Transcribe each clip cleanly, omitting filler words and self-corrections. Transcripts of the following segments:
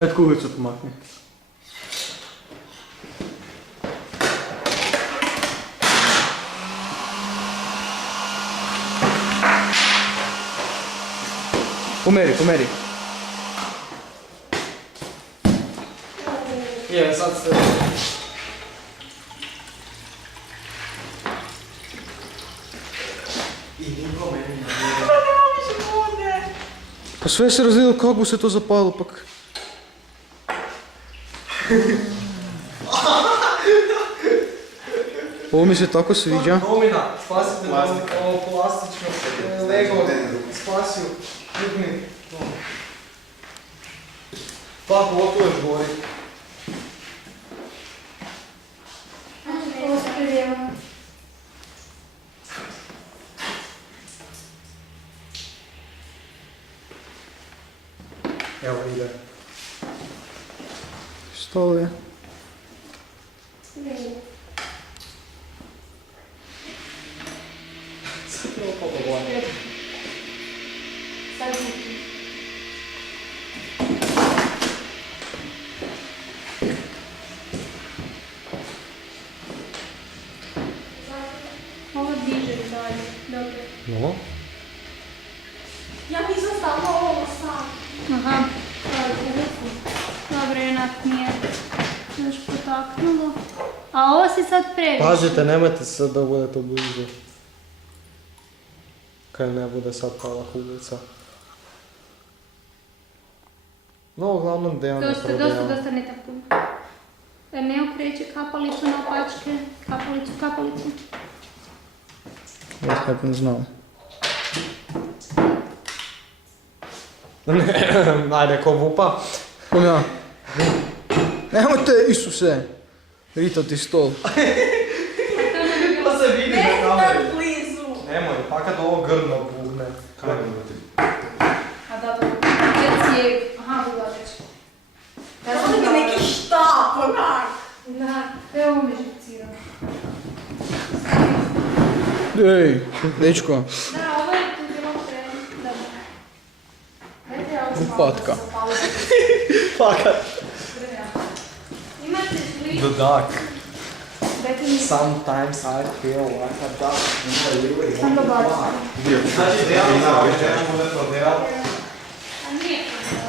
Ajde kuglicu pomakni. Pomeri, pomeri. Je, sad ste... I nikome ne vjerujem. Pa sve se razlijelo, kako bi se to zapalo pak? Ovo mi se tako sviđa. Domina, spasite ovo plastično Lego, spasio, ljubni. Tako, ovo tu još gori. Evo ide. Što je? Sad je ovo pogovorno. Ovo diže dalje, dobro. No? Ja nisam stavila ovo sam. Aha, dobro, jednak nije još potaknulo. A ovo si sad previše. Pazite, nemojte se sad da bude to blizu. Kaj ne bude sad pala kuglica. No, uglavnom Dejan je prodijela. Dosta ne tako. Ne okreće kapalicu na opačke, kapalicu. Ja kako ne znam. Ajde, ko vupa. Kom ja? Nemojte, Isuse! Rito ti stol. Pa se vidi na kameri. blizu. Nemoj, pa kad ovo grdno bugne. Kaj ne ti? A da, je aha, Bulažić. Ja sam mi neki štap, onak. Da, evo me živcira. Ej, dečko. Da, ovo je tu bilo pre... Da. Dajte ja ovo Upatka. Fakat. Imate li... The duck. Dajte mi... Sometimes I feel like a duck. Sam ga bacim. Znači, Dejan bude prodijel. A nije.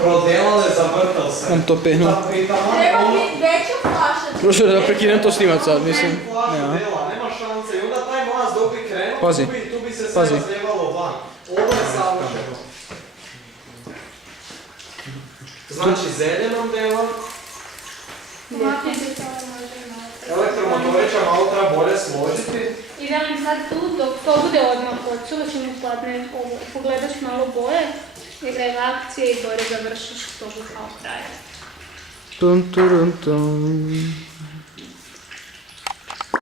Prodijel je, zavrtal se. Mam to pehnu. Treba biti veća flaša. Prošao da prekinem to snimat sad, mislim. Nema. Nema šanse i onda taj mlaz dok bi krenuo, Pazi. tu bi se sve Pazi. razljevalo van. Ovo je savršeno. Znači zeljenom delom, elektromotoreća malo treba bolje složiti. I velim sad tu, dok to bude odmah počelo, ćemo pogledaš malo boje, reakcije i gore završiš to kao kraja. Tum, turum, tum.